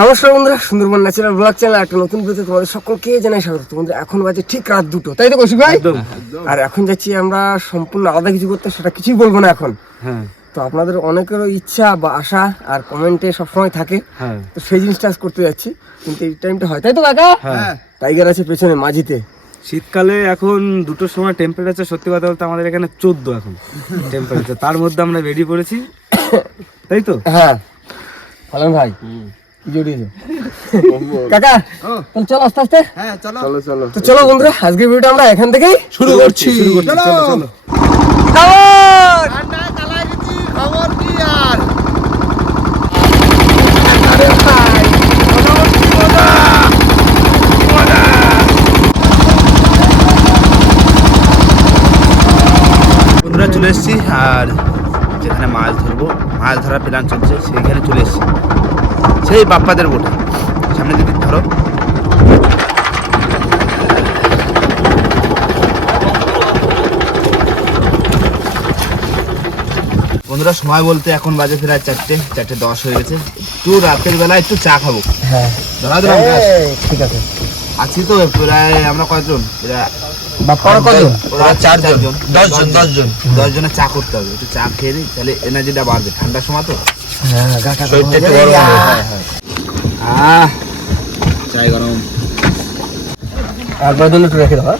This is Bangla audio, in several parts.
নমস্কার বন্ধুরা সুন্দরবন ন্যাচারাল ব্লগ চ্যানেল একটা নতুন ভিডিওতে তোমাদের সকলকে জানাই স্বাগত। তোমাদের এখন বাজে ঠিক রাত দুটো। তাই তো কৌশিক ভাই? আর এখন যাচ্ছি আমরা সম্পূর্ণ আলাদা কিছু করতে সেটা কিছুই বলব না এখন। হ্যাঁ। তো আপনাদের অনেকেরও ইচ্ছা বা আশা আর কমেন্টে সবসময় থাকে। হ্যাঁ। তো সেই জিনিসটা আজ করতে যাচ্ছি কিন্তু এই টাইমটা হয়। তাই তো কাকা? হ্যাঁ। টাইগার আছে পেছনে মাঝিতে। শীতকালে এখন দুটোর সময় টেম্পারেচার সত্যি কথা বলতে আমাদের এখানে চোদ্দ এখন টেম্পারেচার তার মধ্যে আমরা বেরিয়ে পড়েছি। তাই তো? হ্যাঁ। ভাই। জড়িয়েছে। কাকা তাহলে চলো আস্তে আস্তে। চলো। চলো তো চলো বন্ধুরা আজকের ভিডিওটা আমরা এখান থেকেই শুরু করছি শুরু করছি চলো। চলো বন্ধুরা চলে এসেছি আর যেখানে মাছ ধরবো মাছ ধরার প্ল্যান চলছে। সেই বাপ্পাদের বোটে সামনে দিকে ধরো। বন্ধুরা সময় বলতে এখন বাজে প্রায় চারটে চারটে দশ হয়ে গেছে। একটু রাতের বেলা একটু চা খাব। হ্যাঁ। ধরা ধরা ঠিক আছে। আছি তো প্রায় আমরা কয়জন? প্রায় বাপ্পারা কত ওরা চারজন দশজন। দশজন। দশ চা করতে হবে। একটু চা খেয়ে নিই তাহলে এনার্জিটা বাড়বে। ঠান্ডার সময় তো? হ্যাঁ শরীরটা একটু গরম হ্যাঁ হ্যাঁ। আহ চাই গরম। একবার জন্য একটু রেখে দাও?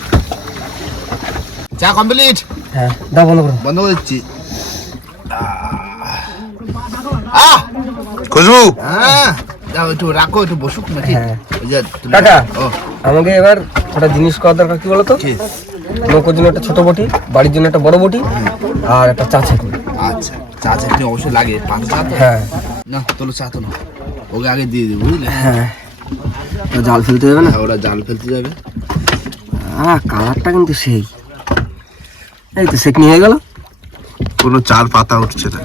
চা কমপ্লিট হ্যাঁ দাও বন্ধ করো। বন্ধ করে দিচ্ছি। আহ! খুশবু? হ্যাঁ একটু রাখো একটু বসুক নাকি? হ্যাঁ। আমাকে এবার একটা জিনিস করা দরকার কি বলতো? নৌকোর জন্য একটা ছোট বটি বাড়ির জন্য একটা বড় বটি আর একটা চা ছাঁকনি আচ্ছা চা চাটনি অবশ্যই লাগে। পাঁচ চা তো? হ্যাঁ। না তোলো চা তোলো ওকে আগে দিয়ে দেবো বুঝলে? হ্যাঁ। তো জাল ফেলতে যাবে না? হ্যাঁ ওরা জাল ফেলতে যাবে। আহ কালারটা কিন্তু সেই। এই তো সেকনি হয়ে গেল। কোনো চার পাতা উঠছে না।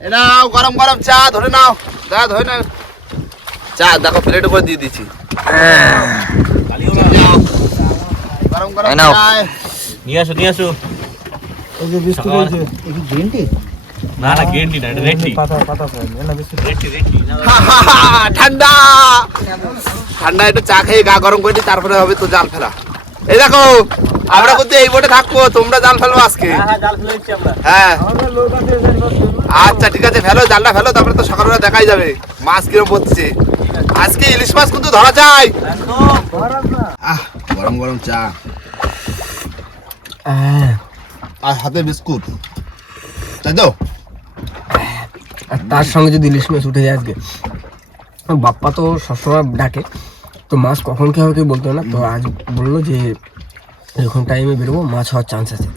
নাও গরম গরম চা ধরে নাও। চা ধরে নাও। চা দেখো প্লেটে করে দিয়ে দিচ্ছি। গরম গরম নাও। চা। নিয়ে আসো নিয়ে আসো। এই যে বিস্কুট এই যে না না গেন্ডি না এটা পাতা পাতা না বিস্কুট। রেডি রেডি হা, হা, হা, ঠান্ডা। ঠান্ডা একটু চা খেয়ে গা গরম করে তারপরে হবে তো জাল ফেলা। এই দেখো আমরা কিন্তু এই বোটে থাকব তোমরা জাল ফেলব আজকে। আমরা। হ্যাঁ। আচ্ছা ঠিক আছে, ফেলো, জালটা ফেলো, তারপরে তো সকালবেলা দেখাই যাবে। মাছ কিরম পড়ছে আজকে ইলিশ মাছ কিন্তু ধরা চাই আহ, গরম গরম চা। আর হাতে বিস্কুট। তাই তো? আর তার সঙ্গে যদি ইলিশ মাছ উঠে যায় আজকে। বাপ্পা তো সবসময় ডাকে। তো মাছ কখন কি হবে কেউ বলতো না। তো আজ বলল যে, এরকম টাইমে বেরোবো, মাছ হওয়ার চান্স আছে।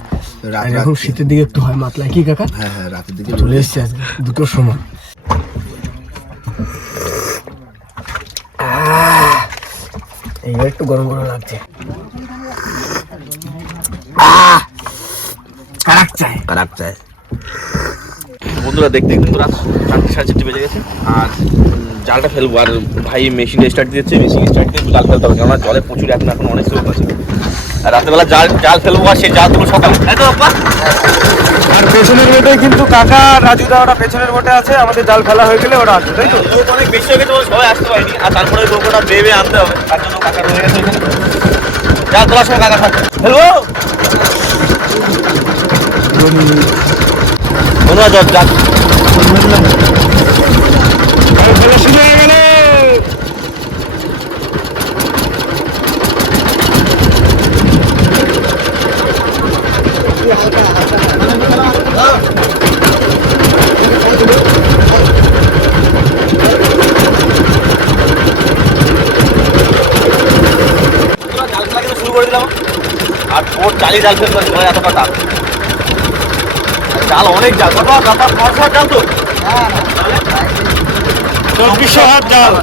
এখন শীতের দিকে একটু হয় মাতলা কি কাকা? হ্যাঁ হ্যাঁ রাতের দিকে চলে এসছে আজকে দুটোর সময়। এইবার একটু গরম গরম লাগছে। কারাক চাই। খারাপ চাই। বন্ধুরা দেখতে কিন্তু রাত চারটে সাড়ে চারটে বেজে গেছে। আর জালটা ফেলব। আর ভাই মেশিন স্টার্ট দিয়েছে। মেশিন স্টার্ট দিয়ে জাল ফেলতে হবে। কেননা জলে প্রচুর এখন এখন অনেক স্রোত আছে। আর রাত্রেবেলা জাল জাল ফেলব আর সেই জাল তুলো সকালে আর পেছনের বোটে কিন্তু কাকা রাজুদা ওরা পেছনের বোটে আছে আমাদের জাল ফেলা হয়ে গেলে ওরা আসবে তাই তো? লোক অনেক বেশি হয়ে গেছে সবাই আসতে পারেনি। আর তারপরে লোকটা বেবে আনতে হবে। তার জন্য কাকা রয়ে গেছে জাল তোলার সময় কাকা থাকবে ফেলব? বন্ধুরা জল। জাল ফেলা শুরু হয়ে গেল জাল ফেলা কিন্তু শুরু করে দিলাম আর তোর চালি জাল ফেলতে হয় এত কাটা জাল অনেক জাল বাবা বাবা বর্ষার জাল তো। চব্বিশশো হাত জাল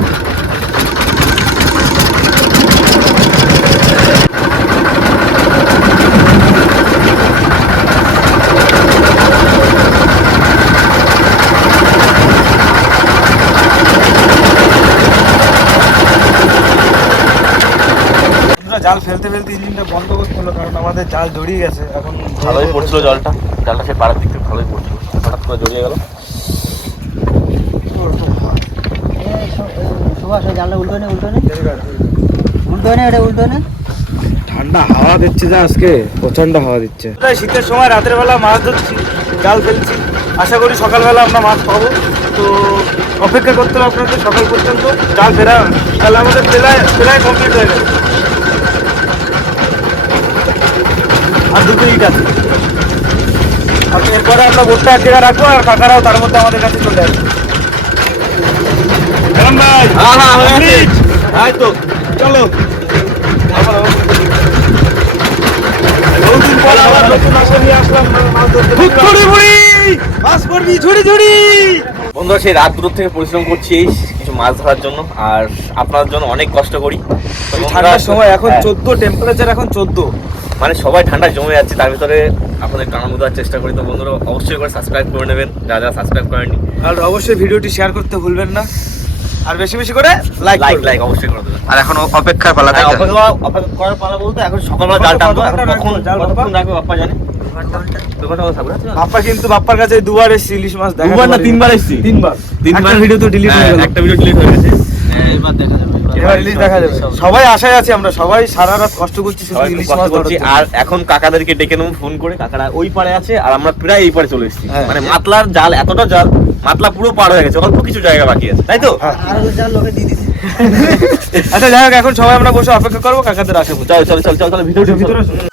জাল ফেলতে ফেলতে ইঞ্জিনটা বন্ধ করতে হলো কারণ আমাদের জাল জড়িয়ে গেছে। এখন ভালোই পড়ছিল জলটা। জালটা সে পাড়ার দিক থেকে ভালোই পড়ছিল। হঠাৎ করে জড়িয়ে গেল। সুভাষ ওই উল্টো নে উল্টো নে। উল্টো নে এটা উল্টো নে। ঠান্ডা হাওয়া দিচ্ছে যা আজকে প্রচণ্ড হাওয়া দিচ্ছে। শীতের সময় রাতের বেলা মাছ ধরছি জাল ফেলছি। আশা করি সকালবেলা আমরা মাছ পাবো। তো অপেক্ষা করতে হবে আপনাদের সকাল পর্যন্ত। জাল ফেরা তাহলে আমাদের ফেলায় ফেলায় কমপ্লিট হয়ে গেল। আর দুটো ইট আছে আর এরপরে আমরা বোটটা এক জায়গায় রাখব আর কাকারাও তার মধ্যে আমাদের কাছে চলে আসবে। হ্যাঁ হ্যাঁ তো চলো। বন্ধুরা সেই রাত দূর থেকে পরিশ্রম করছি এই কিছু মাছ ধরার জন্য আর আপনার জন্য অনেক কষ্ট করি। ঠান্ডার সময় এখন হ্যাঁ, চোদ্দ টেম্পারেচার এখন চোদ্দ। মানে সবাই ঠান্ডা জমে যাচ্ছে তার ভিতরে আপনাদের কানামু দেওয়ার চেষ্টা করি। তো বন্ধুরা অবশ্যই করে সাবস্ক্রাইব করে নেবেন যারা যারা সাবস্ক্রাইব করেননি। আর অবশ্যই ভিডিওটি শেয়ার করতে ভুলবেন না। আর বেশি বেশি করে লাইক লাইক লাইক অবশ্যই করে দেবেন। আর এখন অপেক্ষার পালা তাই আর অপেক্ষা অপেক্ষা করার পালা বলতে এখন সকালবেলা জাল টানবো। এখন কখন জাল বাপ্পা? কতক্ষণ রাখবে বাপ্পা জানে? বাপ্পা কিন্তু বাপ্পার কাছে দুবার এসেছি ইলিশ মাছ দেখা দুবার না তিনবার এসছি? তিনবার। তিনবার। একটা ভিডিও তো ডিলিট হয়ে হ্যাঁ, গেল। একটা ভিডিও ডিলিট হয়ে গেছে। এবার ইলিশ দেখা যাবে। সবাই আশায় আছে আমরা সবাই সারা রাত কষ্ট করছি শুধু ইলিশ মাছ করছি। আর এখন কাকাদেরকে ডেকে নেব ফোন করে কাকারা ওই পারে আছে আর আমরা প্রায় এই পারে চলে এসেছি। হ্যাঁ। মানে মাতলার জাল এতটা জাল মাতলা পুরো পার হয়ে গেছে অল্প কিছু জায়গা বাকি আছে তাই তো? হ্যাঁ। আর ওই জাল লোকে দিয়ে দিছি। আচ্ছা যাই হোক এখন সবাই আমরা বসে অপেক্ষা করব কাকাদের আসব চল চল চল চল চল ভিতরে ভিতরে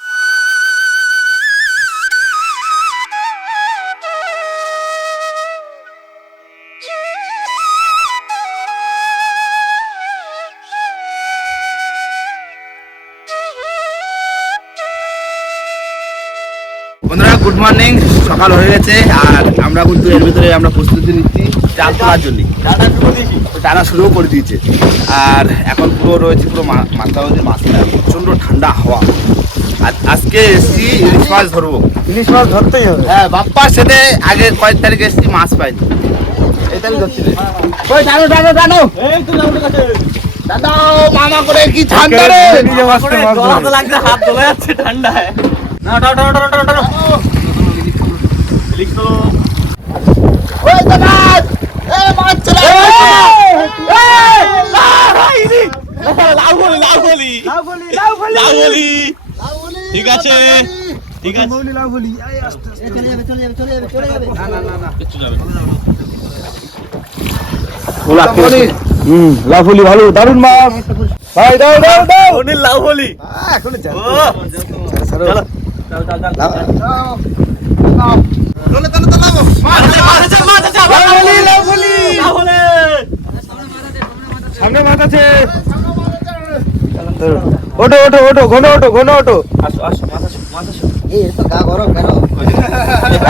গুড মর্নিং সকাল হয়ে গেছে আর আমরা কিন্তু এর ভিতরে আমরা প্রস্তুতি নিচ্ছি জাল তোলার জন্য। টানা শুরুও করে দিয়েছে। আর এখন পুরো রয়েছে পুরো মা- মাথা মধ্যে মাছটা প্রচণ্ড ঠান্ডা হাওয়া। আর আজকে এসছি ইলিশ মাছ ধরবো। ইলিশ মাছ ধরতেই হবে। হ্যাঁ বাপ্পার সাথে আগে কয়েক তারিখ এসছি মাছ পাইনি। এই তারিখ ধরছি ওই টানো টানো টানো দাদাও মামা করে কি ঠান্ডা রে? হাত যাচ্ছে ঠান্ডায়। না টানো টানো টানো টানো ঠিক আছে ঠিক আছে ভালো দারুণ মাছ দাও এখন চলে সামনে মাছ আছে। ওটো ওটো ওটো ঘন ওটো ঘন ওটো আসো আসো মাছ আসো এই তো গা গরম কেন?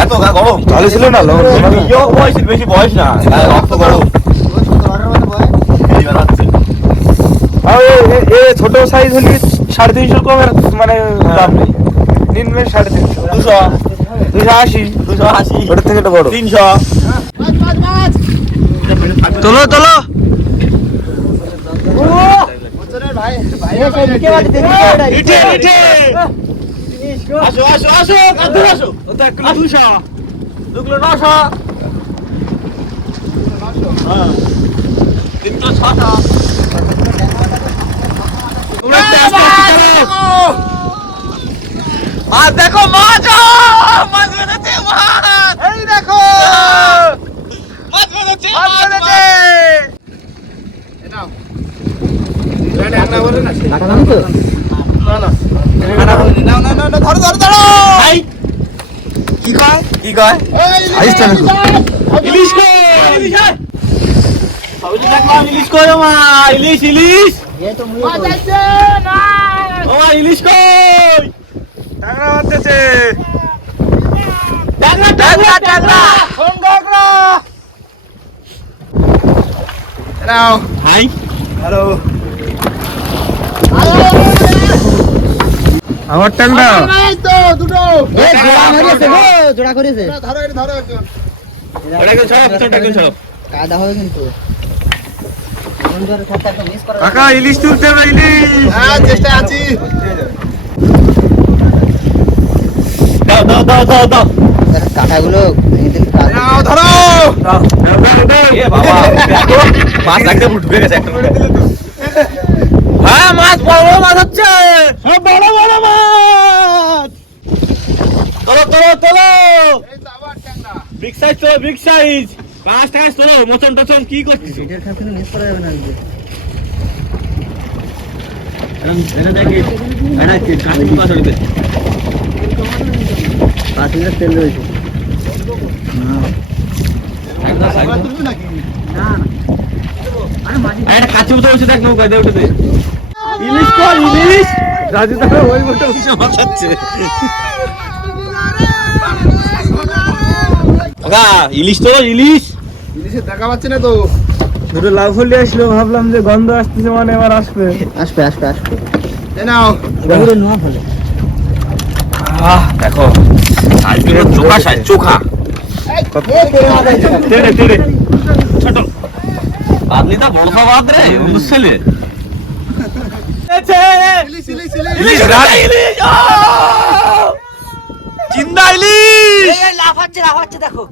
এত গা গরম। চালু ছিল না ইয়ো বয়স বেশি বয়স না। রক্ত গরম। ছোট সাইজ হলে সাড়ে তিনশো কমের মানে দাম নেই। নিম্নে সাড়ে তিনশো। দুশো। দুশো আশি। দুশো আশি। ওটার থেকে এটা বড়। তিনশো। তোলো তোলো। আসো আসো আসো আসো। দুশো। দুগুলো নশো। হ্যাঁ। তিনশো ছশো তোমরা একটু আস্তে আস্তে চালাও। মাছ দেখো মাছ! মাছ বেঁধেছে মাছ! এই দেখো! মাছ বেঁধেছে মাছ বেঁধেছে। কি কয়? কি কয়? ইলিশ ইলিশ তো দেখলাম ইলিশ মা ইলিশ ইলিশ! এই তো মুড়ি কই। ও মা ইলিশ কই টাংরা বাঁধতেছে টাংরা টাংরা টাংরা নাও ভাই হ্যালো আমার টাংরা এই, জোড়া গো, জোড়া করেছে। জোরে ছটটা একদম মিস করা কাকা ইলিশ তুলতে হবে ইলিশ হ্যাঁ চেষ্টা আছি। দাও দাও দাও দাও দাও কাঁটাগুলো ভেঙে দিলে কাজ এ বাবা দেখো মাছ একদম ঢুকে গেছে হ্যাঁ মাছ বড় বড় মাছ হচ্ছে। সব বড় বড় মাছ! তোলো তোলো তোলো। বিগ সাইজ তোলো বিগ সাইজ পাঁচ টাকা তোলো মোচন টোচন কি করছিস? এটার খাপ কিন্তু মিস করা যাবে না আজকে। পাঁচ লিটার তেল রয়েছে। কাছে উঠে বসে দেখ নৌকা দিয়ে উঠে ইলিশ কর ইলিশ! রাজু দাদা ওই বসে বসে মাছাচ্ছে কাকা ইলিশ তো ইলিশ। দুটো লাভ হলে আসলো ভাবলাম যে গন্ধ আসতেছে মানে এবার আসবে। আসবে আসবে আসবে। ফলে। আহ দেখো সাইজগুলো চোখা সাইজ চোখা তেড়ে তেড়ে ছোট বাদলিটা বড় বাদ রে অন্য ছেলে জিন্দা ইলিশ লাফাচ্ছে লাফাচ্ছে দেখো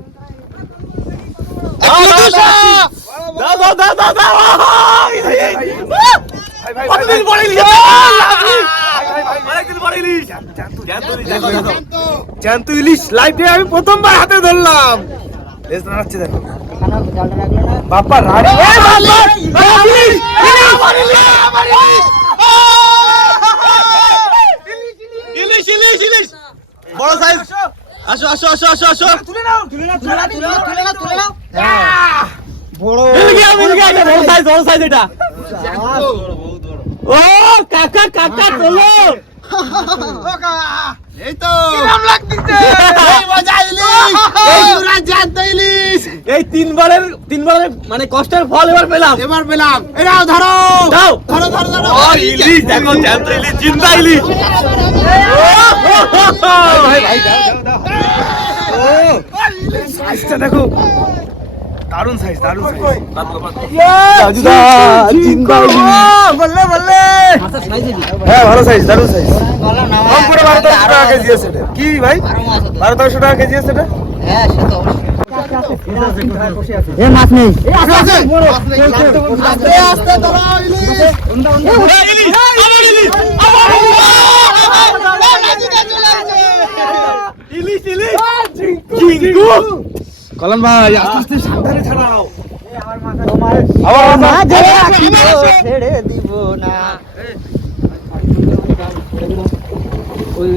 কতদিন পরে ইলিশ জ্যান্ত ইলিশ, লাইফে আমি প্রথমবার হাতে ধরলাম। লেজ নাড়াচ্ছে দেখো। বাপ্পা রাড়ি ইলিশ ইলিশ ইলিশ! বড় সাইজ। আসো আসো আসো আসো আসো। তুলে নাও তুলে নাও তুলে নাও তুলে নাও মিল গিয়া মিল গিয়া বড়। সাইজ। বড় সাইজ এটা। ও কাকা কাকা তোলো এই তিনবারের তিনবারের মানে কষ্টের ফল এবার পেলাম এবার পেলাম এরাও ধরো দাও ধরো ধরো ধরো ও ইলিশ দেখো ইলিশ জিন্দা ইলিশ ভাই ভাই সাইজটা দেখো দারুণ সাইজ দারুণ সাইজ বললে বললে। মাছের সাইজ দিবি। হ্যাঁ ভালো সাইজ দারুণ সাইজ কম করে বারো তেরোশো টাকা কেজি আছে এটা। কি ভাই? বারো তেরোশো টাকা কেজি আছে এটা? হ্যাঁ সে তো এ মাছ নেই। আস্তে আস্তে ইলিশ। ইলিশ। কলন ভাই আস্তে আস্তে সাবধানে ছাড়াও। ছেড়ে দিব না। ওই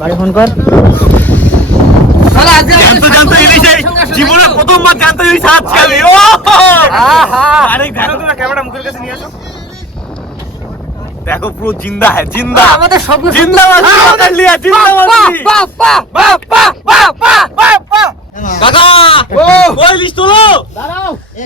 বাড়ি ফোন কর। জীবনে প্রথমবার জানতো আজকে আমি ও আরে দেখো তোমরা ক্যামেরা মুখের কাছে নিয়ে আসো। দেখো পুরো জিন্দা হ্যাঁ জিন্দা। আমাদের সব জিন্দা জিন্দা মাছি কাকা ও ইলিশ তোলো তাড়াতাড়ি তোলো তাড়াতাড়ি তোলো আর দেড়শো চলছে না কিন্তু বড় ফের জাল আর অপেক্ষা ভালো লাগছে না তাড়াতাড়ি তোলো এই সোলটা পাল্টা দাও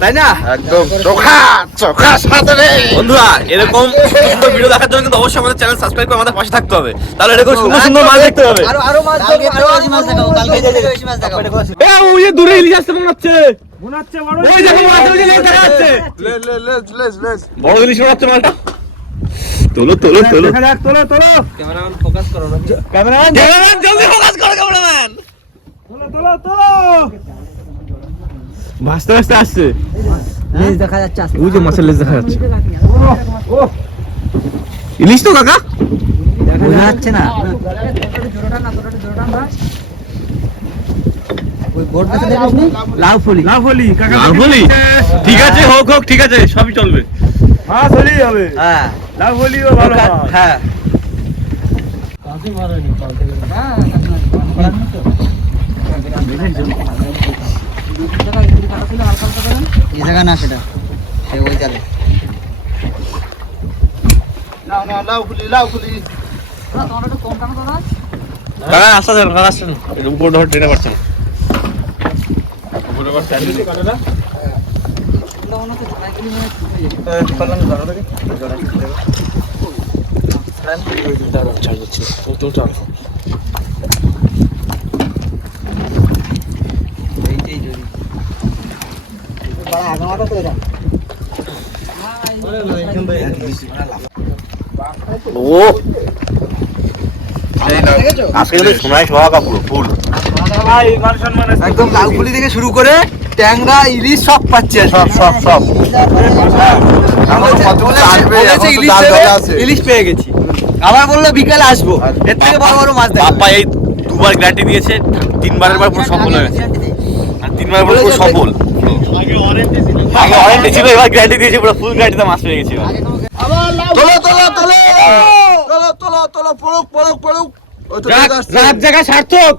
তাই না? একদম। চোখা চোখা সাঁতারে বন্ধুরা এরকম সুন্দর ভিডিও দেখার জন্য কিন্তু অবশ্যই আমাদের চ্যানেল সাবস্ক্রাইব করে আমাদের পাশে থাকতে হবে। তাহলে এরকম সুন্দর সুন্দর মাছ দেখতে হবে। আরও আরও মাছ কালকে আরও বেশি মাছ দেখাবো কালকে বেশি মাছ দেখাবো। এ ওই যে দূরে ইলিশ আসছে মনে হচ্ছে। মনে হচ্ছে বড় ওই দেখো মাছ ওই যে লেজ দেখা যাচ্ছে। লেজ লেজ লেজ লেজ লেজ বড় ইলিশ মনে হচ্ছে মালটা তোলো তোলো তোলো। দেখা যাক তোলো তোলো। ক্যামেরাম্যান ক্যামেরাম্যান জলদি ফোকাস করো ক্যামেরাম্যান। তোলো তোলো তোলো। ভাসতে ভাসতে আসছে। লেজ দেখা যাচ্ছে ওই যে মাছের লেজ দেখা যাচ্ছে। ইলিশ তো কাকা? যাচ্ছে না। ঠিক আছে হোক হোক ঠিক আছে সবই চলবে। মাছ হলেই হবে। হ্যাঁ। লাভ ভালো হ্যাঁ। এই জায়গা না সেটা সে ওই জালে উপর ধরে ট্রেনে পারছেন উপরে পারছেন বড় আগা মাথা তো এটা ও আজকে কিন্তু সোনাই সোহাগা পুরো ফুল ভাই সম্মান আছে। একদম লাউপুলি থেকে শুরু করে ট্যাংরা ইলিশ সব পাচ্ছে সব সব সব ইলিশ পেয়ে গেছি আবার বলল বিকালে আসব। এর থেকে বড় বড় মাছ বাপ্পা এই দুবার গ্যারান্টি দিয়েছে। তিনবারের বার পুরো সফল হয়ে গেছে। আর তিনবারের পর পুরো সফল। আগে ওয়ারেন্টি ছিল এবার গ্যারান্টি দিয়েছে পুরো ফুল গ্যারান্টিতে মাছ পেয়ে গেছি তোলো তোলো তোলো! তোলো তোলো তোলো পড়ুক পড়ুক পড়ুক। রাত জায়গা সার্থক।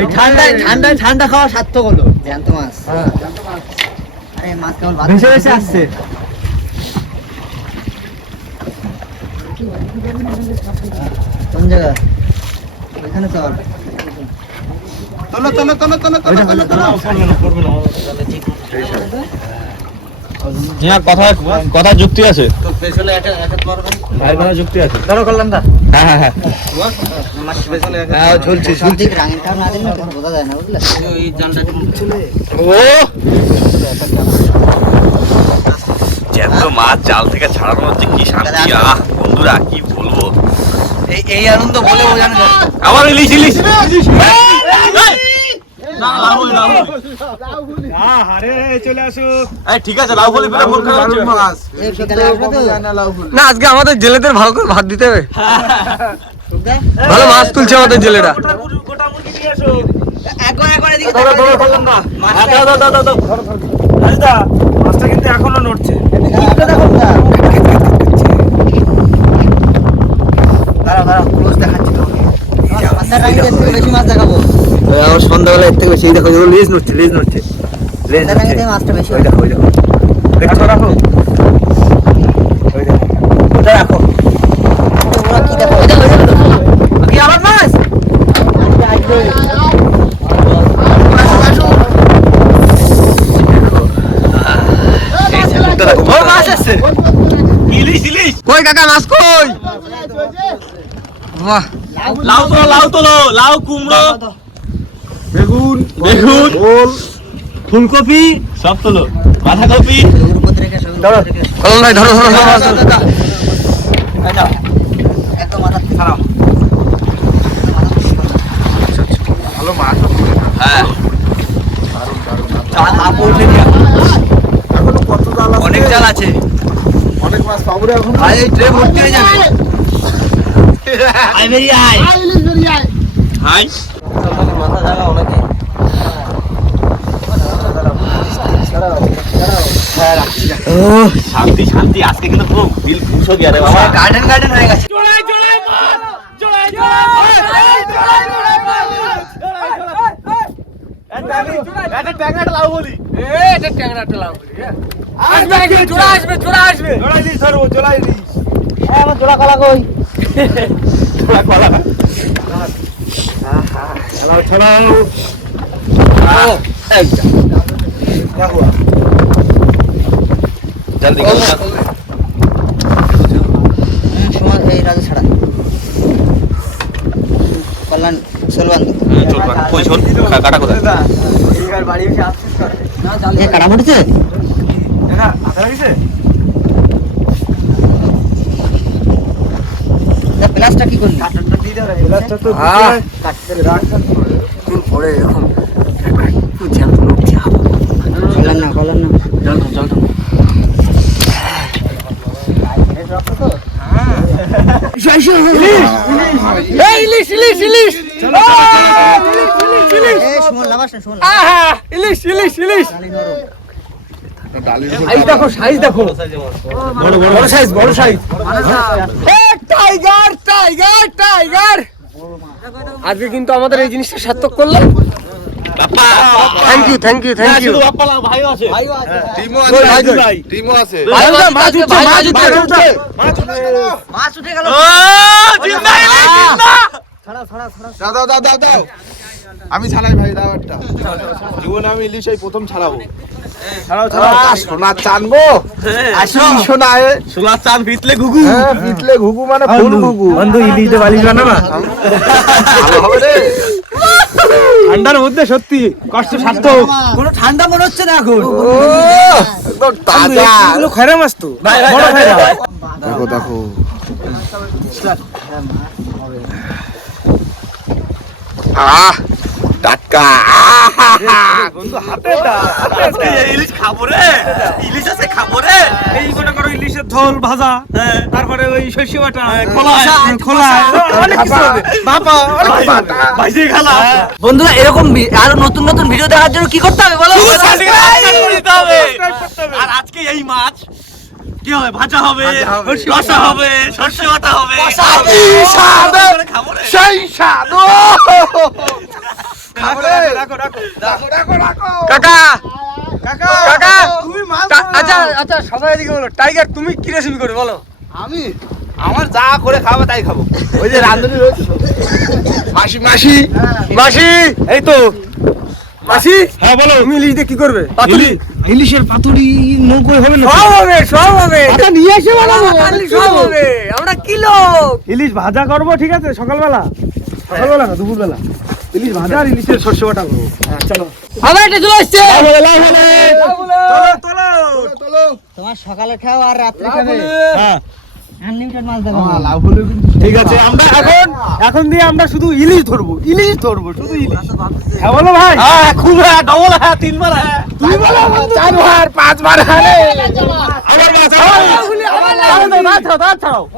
এই ঠান্ডায় ঠান্ডায় ঠান্ডা খাওয়া সার্থক হলো। জ্যান্ত মাছ। আরে মাছ কেমন ভেসে ভেসে আসছে। কোন জায়গা? এখানে চল তোলো তোলো তোলো তোলো তোলো তোলো তোলো। কথা কথা যুক্তি আছে। ভাই কোনো যুক্তি আছে। ধরো করলাম দা। হ্যাঁ হ্যাঁ হ্যাঁ। হ্যাঁ ঝুলছে না দিলে বোঝা যায় না বুঝলে ও! জ্যান্ত মাছ জাল থেকে ছাড়ানো হচ্ছে কি শান্তি আহ বন্ধুরা কি বলব? এই এই আনন্দ বলে বোঝানো যায়। না। আবার ইলিশ ইলিশ। না আজকে আমাদের জেলেদের ভালো করে ভাত দিতে হবে। ভালো মাছ তুলছে আমাদের জেলেরা। মাছটা কিন্তু এখনও নড়ছে দাঁড়াও দাঁড়াও ক্লোজ দেখাচ্ছি একটু বেশি মাছ দেখাবো। আমার সন্ধ্যাবেলা এর থেকে বেশি দেখো এগুলো লেজ নড়ছে লেজ নড়ছে লেজ নড়ছে। মাছটা বেশি ওই দেখো ওই দেখো। রাখো রাখো। ওই দেখো। ওটা রাখো। ওরা কি দেখো? ওই দেখো কি আবার মাছ? ও ইলিশ ইলিশ। কই কাকা মাছ কই? বাহ লাউ তোলো লাউ তোলো লাউ কুমড়ো। বেগুন ওল ফুলকপি সব তোলো। বাঁধাকপি। উপর কলম ভাই ধরো ধরো ধরো, ধরো। একদম মাথা ছাড়াও ভালো মাছ হ্যাঁ। অনেক জাল আছে। অনেক মাছ পাবো এখন আর ট্রে ভর্তি হয়ে যাবে। আই বেরিয়ে আয়। হাই মাথা জায়গা অনেকে শান্তি শান্তি আজকে কিন্তু পুরো বিল খুশ হয়ে গেছে বাবা গার্ডেন গার্ডেন হয়ে গেছে জোড়াই দিস ধরবো জোড়াই দিস আমার জোড়া কলা কই ছাড়াও জলদি হুম সময় এই রাজা ছাড়া কল্যাণ কই কাটা কোথায়? বাড়ি এসে আসছিস কাটা দেখা লাগিছে কি করলি? দিয়ে দাও প্লাস্টার তো। কাটতে রাখ দিন এরকম। একটু জ্যান্ত। কল্যাণ না না জল দাও, জল দাও। ইলিশ ইলিশ ইলিশ। ইলিশ ইলিশ ইলিশ। সাইজ দেখো সাইজ দেখো। বড় বড়। সাইজ বড় সাইজ। Tiger tiger tiger. আজকে কিন্তু আমাদের এই জিনিসটা সার্থক করল। Bappa thank you thank you thank you ভাইও আছে। টিমও আছে ভাই আছে টিমও আছে। মাছ উঠছে মাছ উঠছে মাছ উঠছে। মাছ উঠে গেল। ও জিন্দা এলে জিন্দা দাও দাও দাও দাও দাও। আমি ছাড়াই ভাই দাও একটা। জীবনে আমি ইলিশ প্রথম ছাড়াবো। সোনা চানবো আসি সোনা এ। চান ফিতলে ঘুঘু। হ্যাঁ ঘুঘু মানে ফুল ঘুঘু। বন্ধু ইলিশ দিয়ে বানাবা ভালো হবে রে। ঠান্ডার মধ্যে সত্যি কষ্ট সার্থক কোনো ঠান্ডা মনে হচ্ছে না এখন। ও একদম তাজা। এগুলো খয়রা মাছ তো? দেখো দেখো। আহ টাটকা। বন্ধু হাতে দা ইলিশ খাব রে। ইলিশ আছে খাব রে। এই মনে করো ইলিশের ঝোল ভাজা তারপরে ওই শস্য বাটা খোলা, খোলা অনেক কিছু হবে। বাবা অনেক কিছু হবে। ভাইজি খালা। বন্ধুরা এরকম আরও নতুন নতুন ভিডিও দেখার জন্য কি করতে হবে বলো? আর আজকে এই মাছ কি হবে? ভাজা হবে রসা হবে। সর্ষে বাটা হবে সেই স্বাদ। কাকা! কাকা! কাকা! তুমি মাছ আচ্ছা আচ্ছা সবাই এদিকে বলো। টাইগার তুমি কি রেসিপি করে বলো? আমি? আমার যা করে খাব তাই খাব। ওই যে রাঁধুনি রয়েছে মাসি মাসি! মাসি! এই তো মাসি! হ্যাঁ বলো। তুমি ইলিশ দিয়ে কি করবে? পাতুরি? ইলিশের পাতুরি নৌকোয় হবে না সব হবে সব হবে। আচ্ছা নিয়ে এসে বানাবো সব হবে। আমরা কিলো ইলিশ ভাজা করব ঠিক আছে সকালবেলা। সকালবেলা না দুপুরবেলা। ইলিশ ভাজা আর ইলিশের শস্য বাটা করব চলো। আবার এটা চলে আসছে। তোমার সকালে খাও আর রাত্রে খাবে। হ্যাঁ। আনলিমিটেড মাছ দেখো লাভ হলো কিন্তু ঠিক আছে আমরা এখন এখন দিয়ে আমরা শুধু ইলিশ ধরবো ইলিশ ধরবো শুধু ইলিশ। হ্যাঁ বলো ভাই। হ্যাঁ খুব হ্যাঁ ডবল হ্যাঁ তিনবার হ্যাঁ। তুমি বলো চার বার। পাঁচ বার হারে আমার মাছ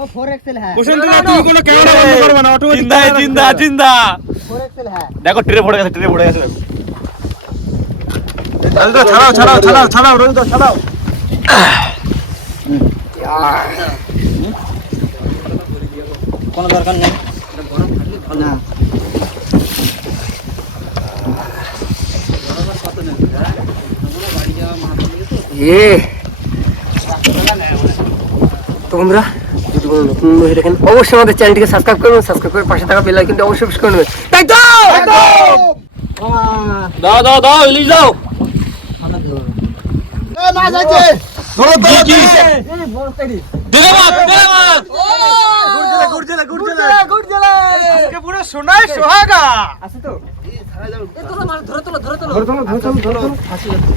ও ফোর এক্সেল হ্যাঁ। বসন্ত না তুমি কোনো ক্যামেরা বন্ধ করবে না অটোমেটিক জিন্দা জিন্দা জিন্দা। ফোর এক্সেল হ্যাঁ। দেখো ট্রে পড়ে গেছে ট্রে পড়ে গেছে। ছাড়াও ছাড়াও ছাড়াও ছাড়াও রোহিত ছাড়াও। কোনো দরকার নেই। না। এ তো বন্ধুরা যদি কোনো নতুন হয়ে থাকেন অবশ্যই আমাদের চ্যানেলটিকে সাবস্ক্রাইব করবেন সাবস্ক্রাইব করে পাশে থাকা বেল আইকনটা অবশ্যই প্রেস করে নেবেন। তাই তো দাও দাও দাও ইলিশ দাও। মাছ আছে। ধরো ধরো দেখে মাছ দেখে মাছ আজকে পুরো সোনায় সোহাগা। ধরো তোলো ধরো তোলো। ধরো ধরো ধরো ধরো ধরো।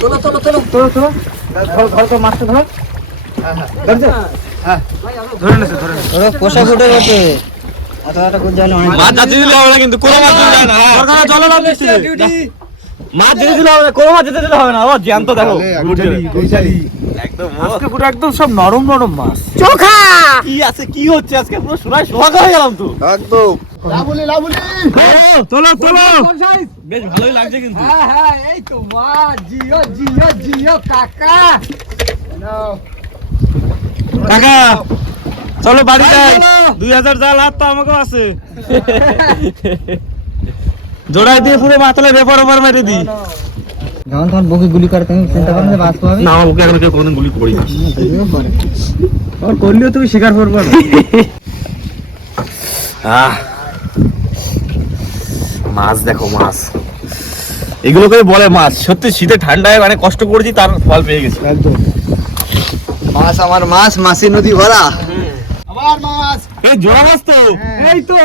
তোলো তোলো তোলো। ধরো ধরো। ধরো ধরো তো মাছটা ধরো। ধরছে? ধরে নেছে ধরে নেছে। ওরা পোষা গেছে এত এত করে জানো অনেক মাছ যাতে দিলে হবে কিন্তু কোনো মাছ না। জল না দিচ্ছে মাছ যেতে দিলে হবে না কোনো মাছ যেতে দিলে হবে না। ও জ্যান্ত দেখো। আজকে পুরো একদম সব নরম নরম মাছ। চোখা! কি আছে কি হচ্ছে? আজকে পুরো সোনায় সোহাগা হয়ে গেলাম তো। একদম। লাভুলি লাভুলি তোলো তোলো। বেশ ভালোই লাগছে কিন্তু। হ্যাঁ হ্যাঁ এই তো মা জিও জিও জিও কাকা। কাকা চলো বাড়ি যাই। দুই হাজার জাল হাত তো আমাকেও আছে। দিয়ে পুরো মাতলে বেপার ওপার মেরে দিই। যখন তখন বকে গুলি করে তুমি চিন্তা করো যে বাঁচতে হবে না ওকে এখন কেউ কোনোদিন গুলি করি না। আর করলেও তুমি করব না। আহ মাছ দেখো মাছ। এগুলোকে বলে মাছ। সত্যি শীতে ঠান্ডায় মানে কষ্ট করেছি তার ফল পেয়ে গেছি। একদম। মাছ আমার মাছ মাসি নদী ভরা। আমার মাছ! এই জোড়া মাছ তো। এই তো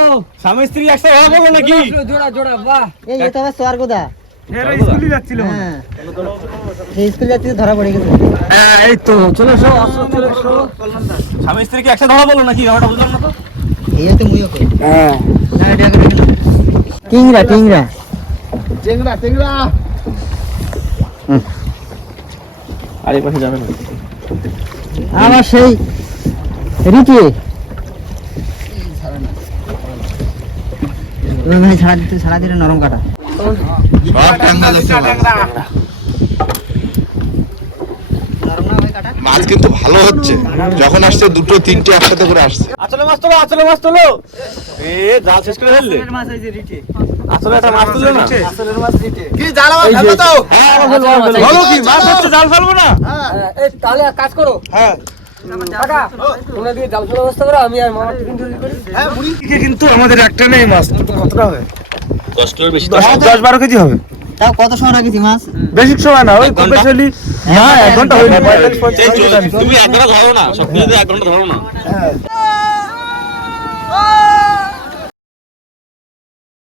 স্বামী স্ত্রী একসাথে করব নাকি? জোড়া জোড়া বাহ। এই এটা আমার স্বর্গদা এরা স্কুলে যাচ্ছিল মনে হয়। হ্যাঁ হ্যাঁ, তো এসো স্বামী স্ত্রীকে একসাথে ধরা বলো নাকি? ব্যাপারটা বুঝলাম না তো। এই তো মুইও করি হ্যাঁ। না এটা আগে দেখে নাও টিংরা টিংরা। টেংরা টেংরা আর এই পাশে যাবে না। আমার সেই রীতি ওই ভাই ছাড়া দিতে ছাড়া দিলে নরম কাটা। সব টাঙ্গা যাচ্ছে মাছ কিন্তু ভালো হচ্ছে। যখন আসছে দুটো তিনটে একসাথে করে আসছে। আসলে মাছ তোলো আসলে মাছ তোলো। এ জাল শেষ করে ফেললে। মাছ হয়েছে রিটে। আসলে একটা মাছ তুললো না আসলের মাছ রিটে। কি জাল আমার ফেলব তো বলো কি মাছ হচ্ছে জাল ফেলব না? এই তাহলে কাজ করো। হ্যাঁ। হ্যাঁ কিন্তু আমাদের একটা নেই মাছ কতটা হবে? দশ বারো কেজি হবে। তাও কত সময় রাখেছি মাছ? বেশি সময় না ওই বেশি না এক ঘণ্টা হয়নি তুমি এক ঘণ্টা ধরো না সব এক ঘণ্টা ধরো না।